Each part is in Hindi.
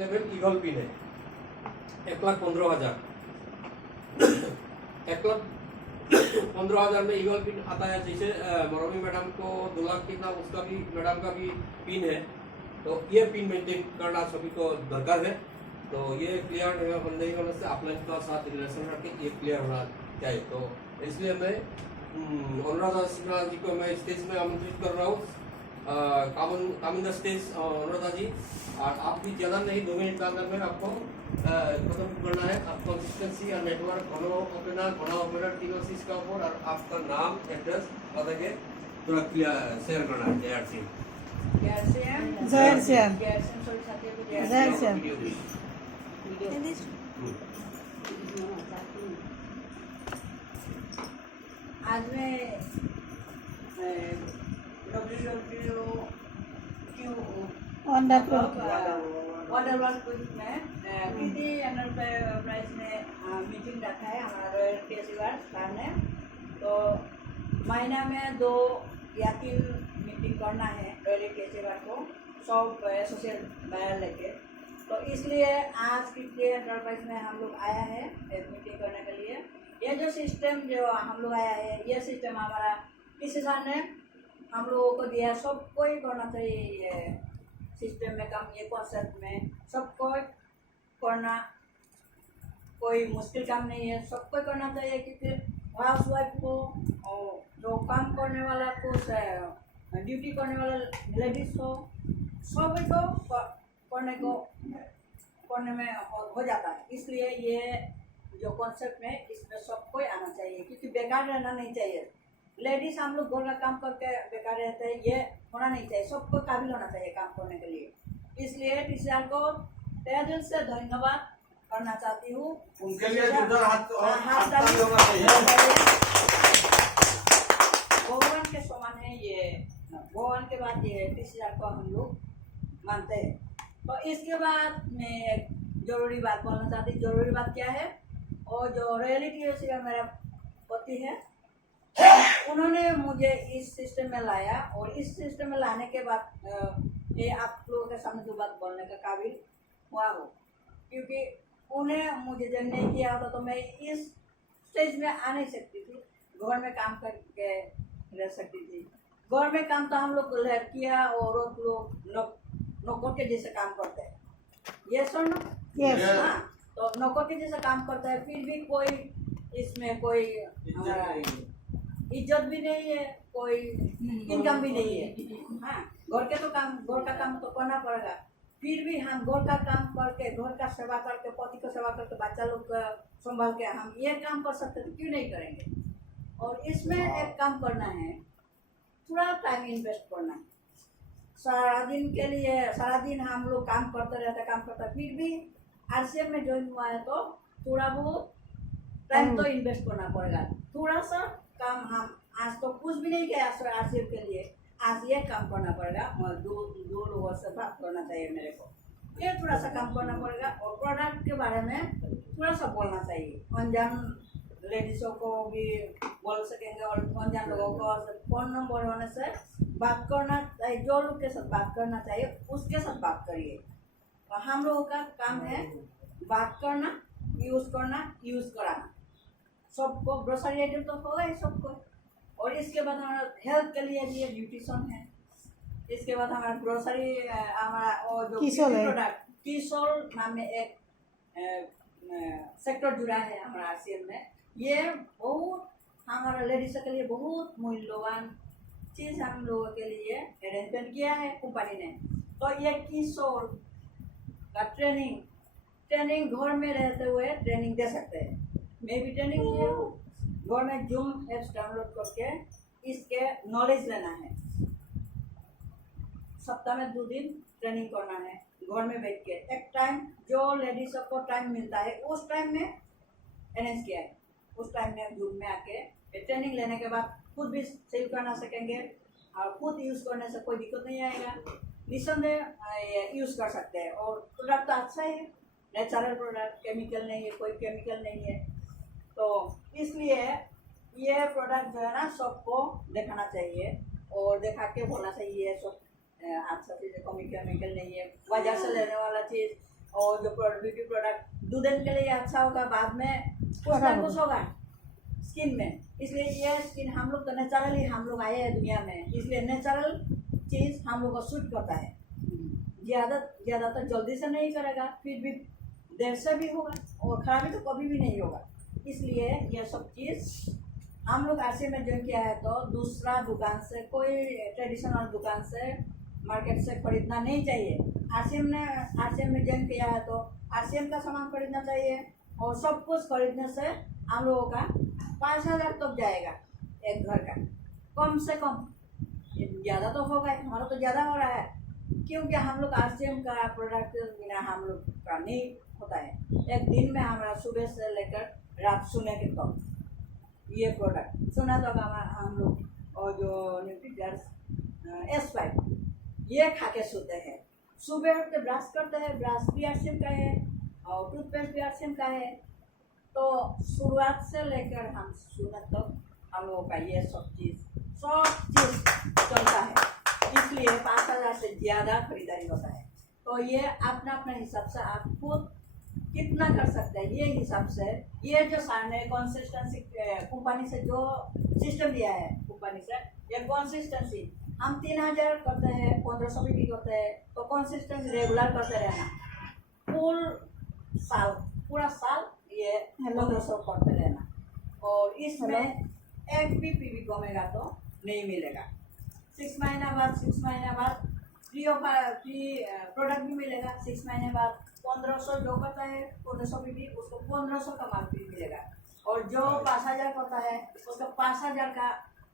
लेवल ईगल पिन है 1,15,000 1,15,000 में ईगल पिन आता है। जैसे मरमी मैडम को 2 लाख कितना उसका भी मैडम का भी पिन है, तो ये पिन मेंटेन करना सभी को दरकार है। तो ये क्लियर होने से अपलाइन का साथ रिलेशन रख के ये क्लियर होना चाहिए। तो इसलिए मैं अनुराधा सिन्हा जी को मैं स्टेज में आमंत्रित कर रहा हूँ। कम इन द स्टेज अनुराधा जी, और आप भी ज़्यादा नहीं 2 मिनट के अंदर में आपको खत्म करना है। आप कंसिस्टेंसी और नेटवर्क घना ओपनर तीनों चीज़ का ऊपर, और आपका नाम एड्रेस बता के थोड़ा क्लियर शेयर करना है। जय श्री आज मैं वंडरवर्क में कृति एंटरप्राइज में मीटिंग रखा है हमारा रॉयल केसीवार सर ने। तो महीना में 2 या 3 मीटिंग करना है रॉयल केसीवार को, सब एसोसिएट बायर लेके। तो इसलिए आज कृति एंटरप्राइज में हम लोग आया है मीटिंग करने के लिए। ये जो सिस्टम जो हम लोग आया है, ये सिस्टम हमारा किसी सर ने हम लोगों को दिया है। सबको ही करना चाहिए ये सिस्टम में काम, ये कॉन्सेप्ट में सबको करना कोई मुश्किल काम नहीं है, सबको करना चाहिए। क्योंकि हाउस वाइफ को और जो काम करने वाला को ड्यूटी करने वाला लेडीज को सभी को करने में हो जाता है। इसलिए ये जो कॉन्सेप्ट में इसमें सबको आना चाहिए, क्योंकि बेकार रहना नहीं चाहिए। लेडीज हम लोग घर का काम करके बेकार रहते हैं, ये होना नहीं चाहिए। सबको काबिल होना चाहिए काम करने के लिए। इसलिए टीचर को तहे दिल से धन्यवाद करना चाहती हूँ। उनके लिए जोरदार हाथ ताली होना चाहिए। भगवान के समान है ये, भगवान के बाद ये टीचर को हम लोग मानते हैं। तो इसके बाद मैं एक जरूरी बात बोलना चाहती हूँ। जरूरी बात क्या है? और जो रियलिटी है, मेरा पति है, उन्होंने मुझे इस सिस्टम में लाया। और इस सिस्टम में लाने के बाद ये आप लोगों के सामने जो बात बोलने का काबिल हुआ हो, क्योंकि उन्हें मुझे जब नहीं किया होता तो मैं इस स्टेज में आ नहीं सकती थी। घर में काम करके रह सकती थी। घर में काम तो हम लोग लड़कियाँ और लोग नौकर के जैसे काम करते हैं, ये सुनो। हाँ, तो नौकर के जैसे काम करता है, फिर भी कोई इसमें कोई इज्जत भी नहीं है, कोई इनकम भी नहीं है। हाँ, घर का काम तो करना पड़ेगा। फिर भी हम घर का काम करके, घर का सेवा करके, पति को सेवा करके, बच्चा लोग का संभाल के हम ये काम कर सकते तो क्यों नहीं करेंगे? और इसमें एक काम करना है, थोड़ा टाइम इन्वेस्ट करना है। सारा दिन हम लोग काम करते रहते, फिर भी RCM में ज्वाइन हुआ है तो थोड़ा बहुत टाइम तो इन्वेस्ट करना पड़ेगा। थोड़ा सा काम हम आज तो कुछ भी नहीं किया RCM के लिए, आज ये काम करना पड़ेगा। और दो लोगों से बात करना चाहिए मेरे को, ये थोड़ा सा काम करना पड़ेगा। और प्रोडक्ट के बारे में थोड़ा सा बोलना चाहिए। अनजान लेडीज़ों को भी बोल सकेंगे और अनजान लोगों को फ़ोन नंबर होने से बात करना चाहिए। जो लोग के साथ बात करना चाहिए उसके साथ बात करिए। और हम लोगों का काम है बात करना, यूज़ कराना। सबको ग्रोसरी आइटम तो होगा ही सबको। और इसके बाद हमारा हेल्थ के लिए न्यूट्रिशन है। इसके बाद हमारा ग्रोसरी, हमारा और जो प्रोडक्ट किसोल नाम में एक सेक्टर जुड़ा है हमारा RCM में। ये बहुत हमारा लेडीज के लिए बहुत मूल्यवान चीज़ हम लोगों के लिए अरेंजमेंट किया है कंपनी ने। तो ये किशोर का ट्रेनिंग घर में रहते हुए ट्रेनिंग दे सकते हैं। मैं भी ट्रेनिंग किया हूँ। घर में जूम एप्स डाउनलोड करके इसके नॉलेज लेना है। सप्ताह में 2 दिन ट्रेनिंग करना है घर में बैठ के। एक टाइम जो लेडीज को टाइम मिलता है उस टाइम में अरेंज किया है। उस टाइम में जूम में आके ट्रेनिंग लेने के बाद खुद भी सेल करना सकेंगे और खुद यूज़ करने से कोई दिक्कत नहीं आएगा। निसंदेह यूज़ कर सकते हैं। और प्रोडक्ट तो अच्छा है, नेचुरल प्रोडक्ट, केमिकल नहीं है, कोई केमिकल नहीं है। तो इसलिए ये प्रोडक्ट जो है ना सबको दिखाना चाहिए और दिखा के बोलना चाहिए सब अच्छा चीज़ है, कोई केमिकल नहीं है। बाजार से लेने वाला चीज़ और जो ब्यूटी प्रोडक्ट 2 दिन के लिए अच्छा होगा, बाद में कुछ ना कुछ होगा स्किन में। इसलिए ये स्किन हम लोग तो नेचुरली हम लोग आए हैं दुनिया में, इसलिए नेचुरल चीज़ हम लोग को सूट करता है। ज़्यादातर जल्दी से नहीं करेगा, फिर भी देर से भी होगा, और खराबी तो कभी भी नहीं होगा। इसलिए ये सब चीज़ हम लोग आरसीएम में ज्वाइन किया है तो दूसरा दुकान से, कोई ट्रेडिशनल दुकान से, मार्केट से खरीदना नहीं चाहिए। आरसीएम में ज्वाइन किया है तो आरसीएम का सामान खरीदना चाहिए, और सब कुछ खरीदने से हम लोगों का 5,000 तक जाएगा एक घर का, कम से कम। ज़्यादा तो होगा, हमारा तो ज़्यादा हो रहा है, क्योंकि हम लोग आरसीएम का प्रोडक्ट बिना हम लोग का नहीं होता है। एक दिन में हमारा सुबह से लेकर रात सोने के तक ये प्रोडक्ट सुना तो हम लोग, और जो न्यूट्रीप्लस S5 ये खा के सोते हैं। सुबह उठ के ब्रश करते हैं, ब्रश भी आरसीएम का है और टूथपेस्ट भी आरसीएम का है। तो शुरुआत से लेकर हम सुने तक हम लोगों का ये सब चीज़ चलता है। इसलिए 5,000 से ज़्यादा खरीदारी होता है। तो ये अपना अपने हिसाब से आप खुद कितना कर सकते हैं, ये हिसाब से ये जो सामने कंसिस्टेंसी कंपनी से जो सिस्टम दिया है कंपनी से, ये कंसिस्टेंसी हम 3,000 करते हैं, 1,500 भी करते हैं, तो कंसिस्टेंसी रेगुलर करते रहना, पूरा साल ये 1,500 करते रहना। और इसमें एक भी पीवी कमेगा तो नहीं मिलेगा। 6 महीना बाद फ्री प्रोडक्ट भी मिलेगा। 6 महीने बाद 1,500 जो करता है 1,500 भी उसको 1,500 का माल फ्री मिलेगा, और जो 5,000 करता है उसको 5,000 का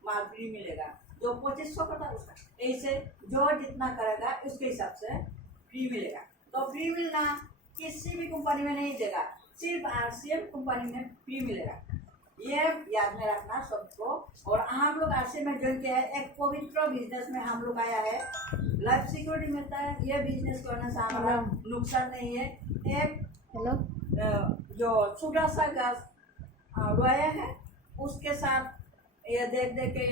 माल फ्री मिलेगा, जो 2,500 करता है उसका। ऐसे जो जितना करेगा उसके हिसाब से फ्री मिलेगा। तो फ्री मिलना किसी भी कंपनी में नहीं देगा, सिर्फ आरसीएम कंपनी में फ्री मिलेगा। ये याद में रखना सबको। और हम लोग आरसीएम में ज्वाइन किया है, एक पवित्र बिजनेस में हम लोग आया है, लाइफ सिक्योरिटी मिलता है। ये बिजनेस करने से हमारा नुकसान नहीं है। एक जो छोटा सा गाछ रोया है, उसके साथ ये देख के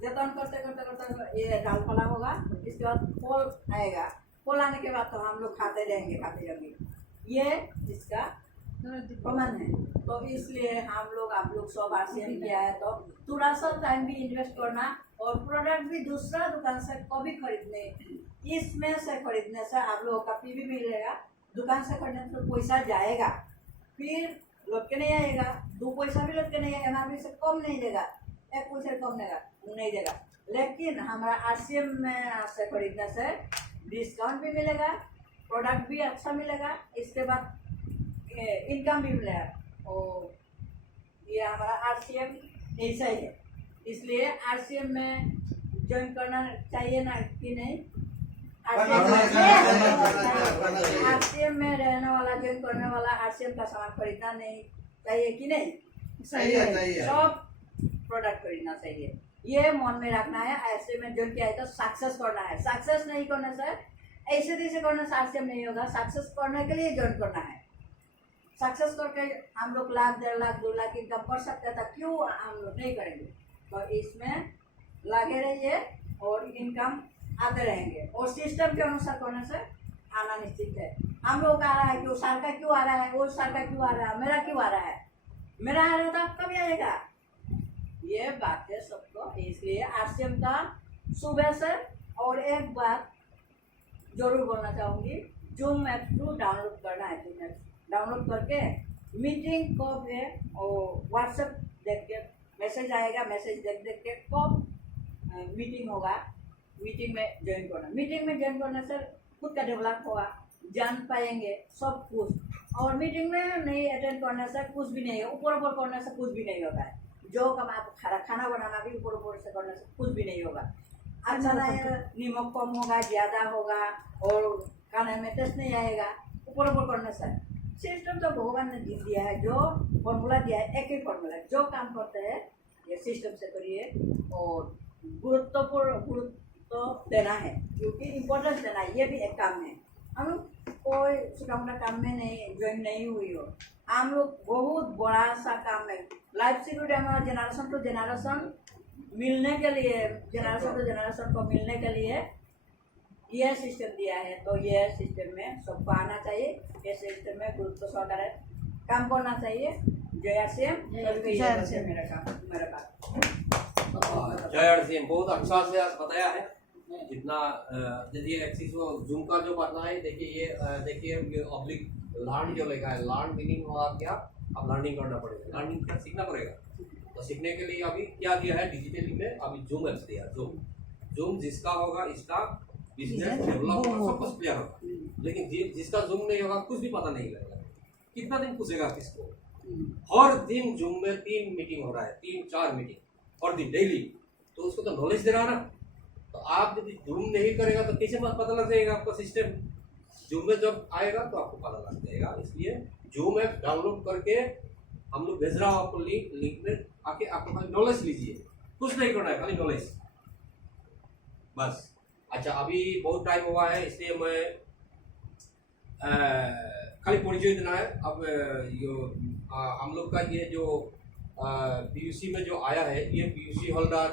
जतन करते करते ये डाल फला होगा, इसके बाद फल आएगा। फल आने के बाद तो हम लोग खाते रहेंगे। ये इसका प्रमाण है। तो इसलिए हम लोग आप लोग सब आरसीएम किया है तो थोड़ा सा टाइम भी इन्वेस्ट करना, और प्रोडक्ट भी दूसरा दुकान से कभी खरीदने, इसमें से खरीदने से आप लोगों का पीवी मिलेगा। दुकान से खरीदने से पैसा जाएगा, फिर लौट के नहीं आएगा, 2 पैसा भी लौट के नहीं आएगा, एमआरपी से कम नहीं देगा, 1 पैसा कम नहीं देगा। लेकिन हमारा आरसीएम में से खरीदने से डिस्काउंट भी मिलेगा, प्रोडक्ट भी अच्छा मिलेगा, इसके बाद इनकम भी मिलेगा। और ये हमारा आरसीएम ऐसा ही है। इसलिए आरसीएम में ज्वाइन करना चाहिए ना कि नहीं? आरसीएम में रहने वाला, ज्वाइन करने वाला आरसीएम का सामान खरीदना नहीं चाहिए कि नहीं? चाहिए। सब प्रोडक्ट खरीदना चाहिए, ये मन में रखना है। आरसीएम में ज्वाइन किया है तो सक्सेस करना है। सक्सेस नहीं करने से, ऐसे तैसे करने से आरसीएम नहीं होगा। सक्सेस करने के लिए ज्वाइन करना है। सक्सेस करके हम लोग 1,00,000, 1.5 लाख, 2 लाख इनकम कर सकते था, क्यों हम लोग नहीं करेंगे? तो इसमें लगे रहिए और इनकम आते रहेंगे, और सिस्टम के अनुसार करने से आना निश्चित है। हम लोग आ रहा है, क्यों साल का क्यों आ रहा है, वो साल का क्यों आ रहा है, मेरा क्यों आ रहा है? मेरा आ रहा था कभी आएगा? ये बात है सबको। इसलिए आरसीएम का सुबह से, और एक बात जरूर बोलना चाहूँगी, जूम ऐप थ्रू डाउनलोड करना है। जूम ऐप डाउनलोड करके मीटिंग कब है, और व्हाट्सएप देख के मैसेज आएगा, मैसेज देख के कब मीटिंग होगा, मीटिंग में ज्वाइन करना। मीटिंग में ज्वाइन करने से खुद का डेवलप होगा, जान पाएंगे सब कुछ। और मीटिंग में नहीं अटेंड करने से कुछ भी नहीं है, ऊपर ऊपर करने से कुछ भी नहीं होता है। जो कम आप खाना बनाना भी ऊपर ऊपर से करने से कुछ भी नहीं होगा। अच्छा रहेगा, नमक कम होगा, ज़्यादा होगा, और खाने में टेस्ट नहीं आएगा ऊपर ऊपर करने से। सिस्टम तो भगवान ने दिया है, जो फॉर्मूला दिया है, एक ही फॉर्मूला, जो काम करते हैं ये सिस्टम से करिए। और गुरुत्व देना है, क्योंकि इम्पोर्टेंस देना है, ये भी एक काम है। हम लोग कोई छोटा मोटा काम में नहीं ज्वाइन नहीं हुई हो, हम लोग बहुत बड़ा सा काम है। लाइफ सिक्योरिटी हमारा जनरेशन टू जनरेशन मिलने के लिए, जनरेशन टू जनरेशन को मिलने के लिए ये सिस्टम दिया है, तो ये सिस्टम में सबको आना चाहिए। ये सिस्टम में गुरुत्व सहकारे काम करना चाहिए। जय श्याम, मेरा काम मेरा बात। जय श्याम, बहुत अच्छा से आज बताया है। जितना यदि एक्सिस वो जूम का जो पढ़ना है, देखिए ये ऑब्लिक लर्न जो लिखा है, लर्न मीनिंग हुआ क्या, अब लर्निंग करना पड़ेगा, लर्निंग क्या सीखना पड़ेगा। तो सीखने के लिए अभी क्या दिया है डिजिटली में, अभी जूम एप्स दिया। जूम जिसका होगा इसका बिजनेस डेवलप होगा, सब कुछ क्लियर होगा। लेकिन जिसका जूम नहीं होगा कुछ भी पता नहीं लगेगा। कितना दिन पूछेगा किसको? हर दिन जूम में 3 मीटिंग हो रहा है, 3-4 मीटिंग हर दिन डेली। तो उसको तो नॉलेज दे रहा है ना। तो आप यदि जूम नहीं करेगा तो कैसे पता लग जाएगा आपका सिस्टम? जूम में जब आएगा तो आपको पता लग जाएगा। इसलिए जूम ऐप डाउनलोड करके हम लोग भेज रहा हूँ आपको लिंक में आके आपको खाली नॉलेज लीजिए, कुछ नहीं करना है, खाली नॉलेज बस। अच्छा, अभी बहुत टाइम हुआ है इसलिए मैं खाली परिचय देना है। अब हम लोग का ये जो पीयूसी में जो आया है, ये पीयूसी होल्डर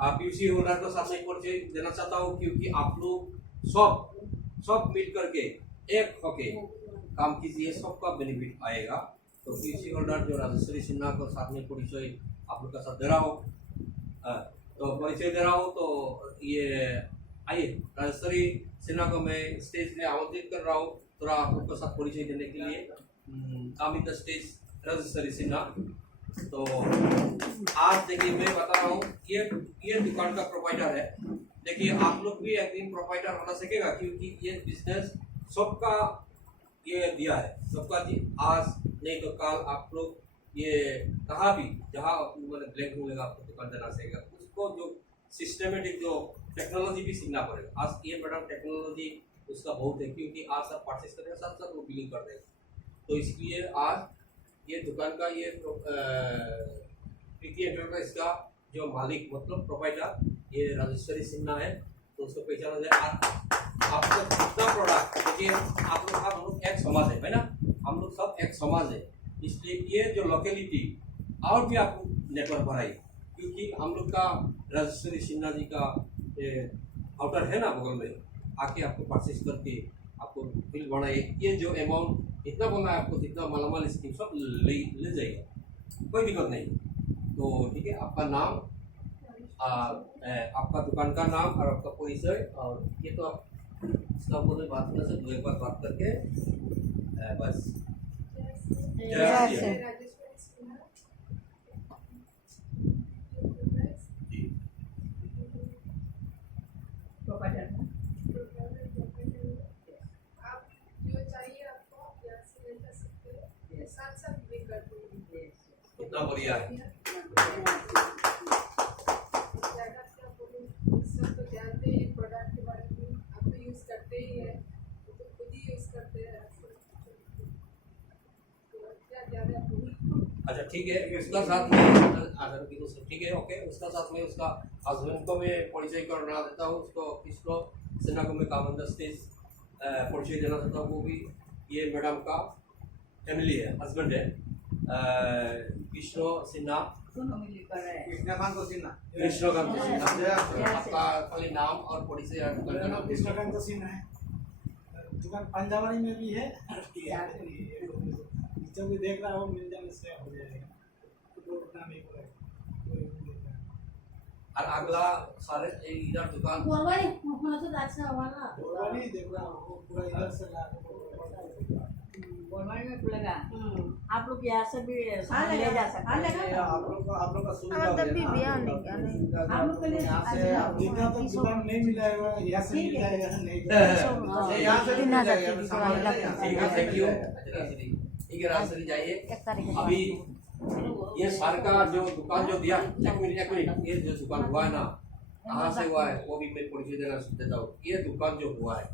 पीयूसी होल्डर को साथ में परिचय देना चाहता हूँ, क्योंकि आप लोग सब मिल करके एक होके काम कीजिए, सबका बेनिफिट आएगा। तो पीयूसी होल्डर जो राजेश्वरी सिन्हा को साथ में परिचय आप लोग का साथ दे रहा हूँ, तो परिचय दे रहा हूँ। तो ये आइए, राजेश्वरी सिन्हा को मैं स्टेज में आमंत्रित कर रहा हूँ थोड़ा आप लोग का साथ परिचय देने के लिए। Come in the stage Rajeshwari Sinha. तो आज देखिए मैं बता रहा हूँ, ये दुकान का प्रोवाइडर है। देखिए आप लोग भी एक दिन प्रोवाइडर होना सकेगा, क्योंकि ये बिजनेस सबका ये दिया है, सबका आज नहीं तो कल आप लोग ये कहाँ भी जहाँ मतलब ब्लैक मिलेगा आपको दुकान देना सकेगा। उसको जो सिस्टमेटिक जो टेक्नोलॉजी भी सीखना पड़ेगा। आज ये मैडम टेक्नोलॉजी उसका बहुत है, क्योंकि आज सब परचेस करेंगे साथ साथ वो बिलिंग कर देगा। तो इसलिए आज ये दुकान का ये प्रीति एंटरप्राइज का जो मालिक मतलब प्रोवाइडर ये राजेश्वरी सिन्हा है। तो उसको पहचाना जाए। आपको कितना प्रोडक्ट, देखिए आप लोग हम लोग एक समाज है ना, हम लोग सब एक समाज है। इसलिए ये जो लोकेलिटी और भी आपको नेटवर्क बढ़ाई, क्योंकि हम लोग का राजेश्वरी सिन्हा जी का आउटर है ना बगल में, आके आपको परचेस करके आपको बिल बनाए। ये जो अमाउंट इतना बोलना है आपको, जितना मालामाल स्कीम सब ले जाइएगा, कोई दिक्कत नहीं। तो ठीक है, आपका नाम, आपका दुकान का नाम और आपका परिचय, और ये तो आप इसका बोले बात करने से 2 एक बार बात करके बस। कितना बढ़िया है। अच्छा ठीक है, उसका साथ में ठीक है, ओके, उसका साथ में उसका हस्बैंड को मैं परिचय करना देता हूँ। उसको किसको सिन्हा को मैं कामंदा स्टेज परिचय देना चाहता हूँ। वो भी ये मैडम का फैमिली है, हस्बैंड है कृष्ण सिन्हा, कृष्णकांत सिन्हा। कृष्णकांत सिन्हा। आपका खाली नाम और परिचय। कृष्णकांत सिन्हा है, दुकान पंजाबरी में भी है, जो भी देख रहा हो मिल जाने से हो जाएगा, तो उतना नहीं पड़ेगा। और अगला सारे इधर दुकान देख रहा हो पूरा इधर से में खुलेगा। आप लोग यहाँ से भी सामान ले जा सकते हैं। आप लोग का सुविधा तब भी बिया नहीं हम लोग के लिए जितना तो दुकान नहीं मिलेगा, यहाँ से मिल जाएगा। नहीं यहाँ से भी मिल जाएगा। Thank you. ठीक है, राजश्री जाइए। अभी ये सर का जो दुकान जो दिया, एक मिनट, ये जो दुकान हुआ है ना, कहाँ से हुआ है वो भी मैं परिचय देता हूँ। ये दुकान जो हुआ है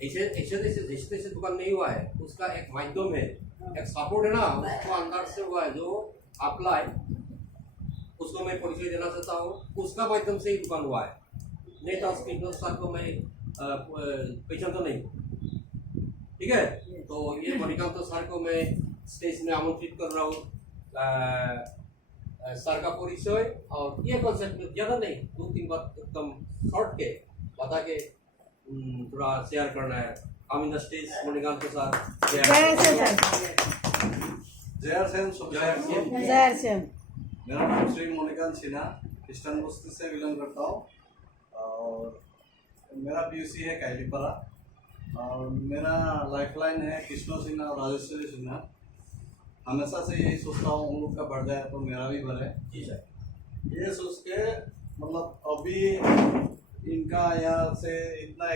ऐसे दुकान नहीं हुआ है, उसका एक माध्यम है, एक सपोर्ट है ना, उसको अंदर से हुआ है जो अप्लाई, उसको मैं परिचय देना चाहता हूँ। उसका माध्यम से ही दुकान हुआ है, नहीं तो उसके सर को मैं पहचानता नहीं। ठीक है, तो ये मणिकांत सर को मैं स्टेज में आमंत्रित कर रहा हूँ। सर का परिचय और ये कॉन्सेप्ट ज्यादा नहीं 2-3 बात एकदम शॉर्ट के बता के थोड़ा शेयर करना है। हम इन द स्टेज मणिकांत के साथ जय सर जय सेन जय जय सर मेरा नाम श्री मोनिकांत सिन्हा ईस्टर्न बस्ती से बिलोंग करता हूँ और मेरा पीयूसी है कैलीपरा और मेरा लाइफलाइन है कृष्ण सिन्हा और राजेश्वरी सिन्हा। हमेशा से यही सोचता हूँ उन लोग का बढ़ जाए तो मेरा भी बढ़े। जी सर। ये सोच के मतलब अभी इनका यहाँ से इतना